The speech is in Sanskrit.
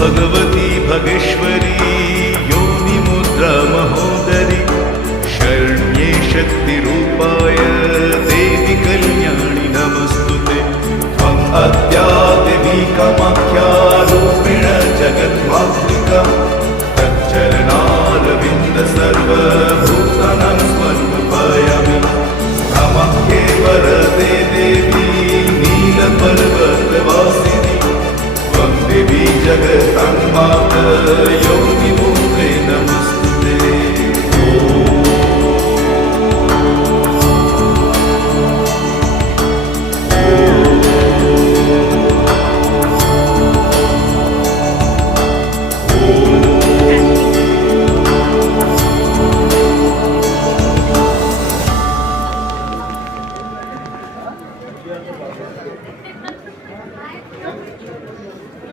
भगवती भगेश्वरी योनिमुद्रा महोदरी शरण्ये शक्तिरूपाय देवी कल्याणि नमस्तुते त्वम् अद्या देवी कामाख्या रूपेण जगन्मातृका तच्चरणारविन्द सर्वभूतानां समर्पयामि कामाख्ये वरदे देवी नीलपर्वतवासिनी त्वं देवी जगन्माता